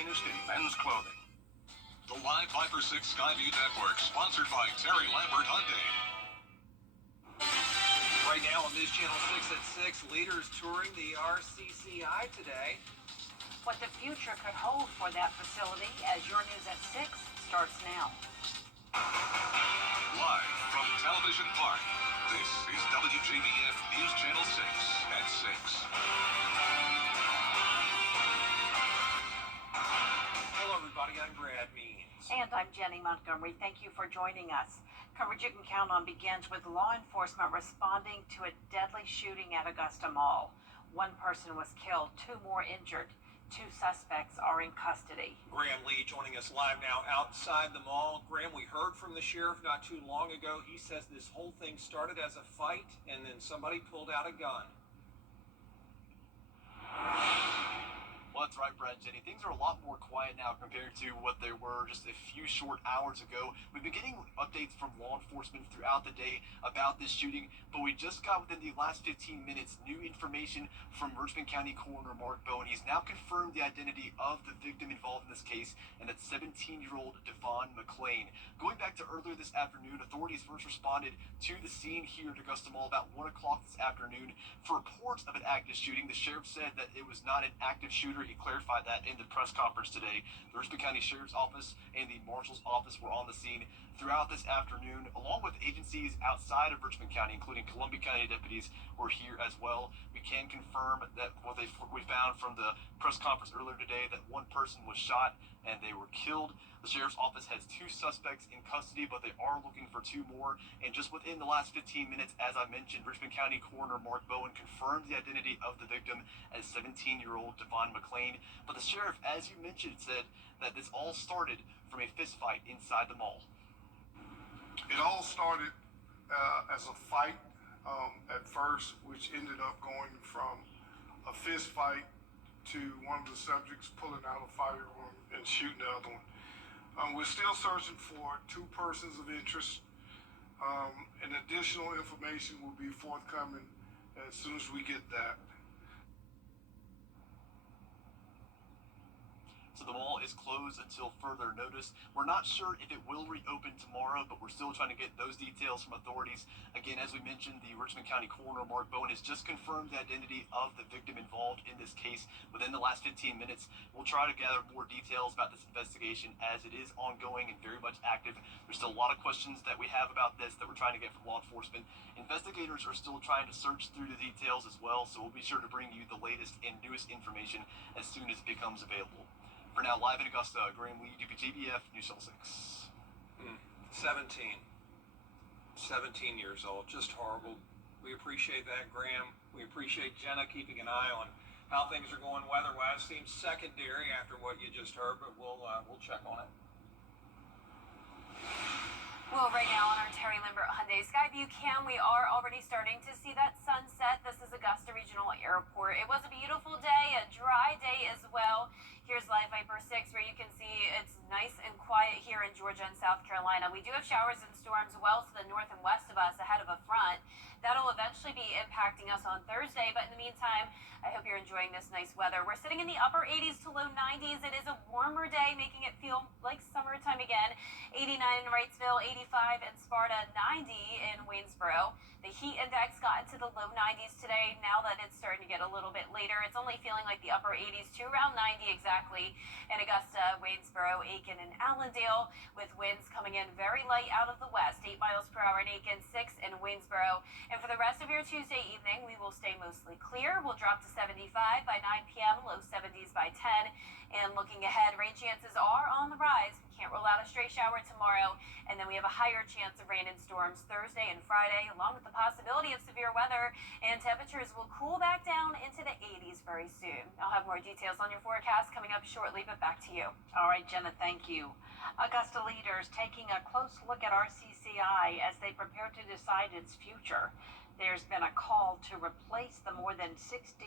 finest in men's clothing. The Live Viper 6 Skyview Network, sponsored by Terry Lambert Hyundai. Right now on News Channel 6 at 6, leaders touring the RCCI today. What the future could hold for that facility as your News at 6 starts now. Live from Television Park, this is WJBF News Channel 6 at 6. Hello everybody, I'm Brad Means. And I'm Jenny Montgomery. Thank you for joining us. Coverage you can count on begins with law enforcement responding to a deadly shooting at Augusta Mall. One person was killed, 2 more injured. 2 suspects are in custody. Graham Lee joining us live now outside the mall. Graham, we heard from the sheriff not too long ago. He says this whole thing started as a fight and then somebody pulled out a gun. Well, that's right, Brad, Jenny. Things are a lot more quiet now compared to what they were just a few short hours ago. We've been getting updates from law enforcement throughout the day about this shooting, but we just got within the last 15 minutes new information from Richmond County Coroner Mark Bowen. He's now confirmed the identity of the victim involved in this case, and that's 17-year-old Devon McClain. Going back to earlier this afternoon, authorities first responded to the scene here at Augusta Mall about 1 o'clock this afternoon for reports of an active shooting. The sheriff said that it was not an active shooter. He clarified that in the press conference today. The Richmond County Sheriff's Office and the Marshal's Office were on the scene throughout this afternoon, along with agencies outside of Richmond County, including Columbia County deputies were here as well. We can confirm that what we found from the press conference earlier today, that 1 person was shot and they were killed. The Sheriff's Office has 2 suspects in custody, but they are looking for 2 more. And just within the last 15 minutes, as I mentioned, Richmond County Coroner Mark Bowen confirmed the identity of the victim as 17-year-old Devon McClain. But the sheriff, as you mentioned, said that this all started from a fist fight inside the mall. It all started as a fight at first, which ended up going from a fist fight to one of the subjects pulling out a firearm and shooting the other one. We're still searching for 2 persons of interest, and additional information will be forthcoming as soon as we get that. So the mall is closed until further notice. We're not sure if it will reopen tomorrow, but we're still trying to get those details from authorities. Again, as we mentioned, the Richmond County Coroner Mark Bowen has just confirmed the identity of the victim involved in this case within the last 15 minutes. We'll try to gather more details about this investigation as it is ongoing and very much active. There's still a lot of questions that we have about this that we're trying to get from law enforcement. Investigators are still trying to search through the details as well, so we'll be sure to bring you the latest and newest information as soon as it becomes available. For now, live in Augusta, Graham Lee, WJBF, News Channel 6. 17 years old, just horrible. We appreciate that, Graham. We appreciate Jenna keeping an eye on how things are going weather-wise. Seems secondary after what you just heard, but we'll check on it. Well, right now on our Terry Lambert Hyundai Skyview cam, we are already starting to see that sunset. This is Augusta Regional Airport. It was a beautiful day, a dry day as well. Here's Live Viper 6, where you can see it's nice and quiet here in Georgia and South Carolina. We do have showers and storms well to the north and west of us ahead of a front. That'll eventually be impacting us on Thursday, but in the meantime, I hope you're enjoying this nice weather. We're sitting in the upper 80s to low 90s. It is a warmer day, making it feel like summertime again. 89 in Wrightsville, 85 in Sparta, 90 in Waynesboro. The heat index got into the low 90s today. Now that it's starting to get a little bit later, it's only feeling like the upper 80s to around 90 exactly in Augusta, Waynesboro, Aiken, and Allendale, with winds coming in very light out of the west, 8 miles per hour in Aiken, 6 in Waynesboro. And for the rest of your Tuesday evening, we will stay mostly clear. We'll drop to 75 by 9 p.m., low 70s by 10. And looking ahead, rain chances are on the rise. We can't rule out a stray shower tomorrow. And then we have a higher chance of rain and storms Thursday and Friday, along with the possibility of severe weather. And temperatures will cool back down into the 80s very soon. I'll have more details on your forecast coming up shortly, but back to you. All right, Jenna, thank you. Augusta leaders taking a close look at RCCI as they prepare to decide its future. There's been a call to replace the more than 60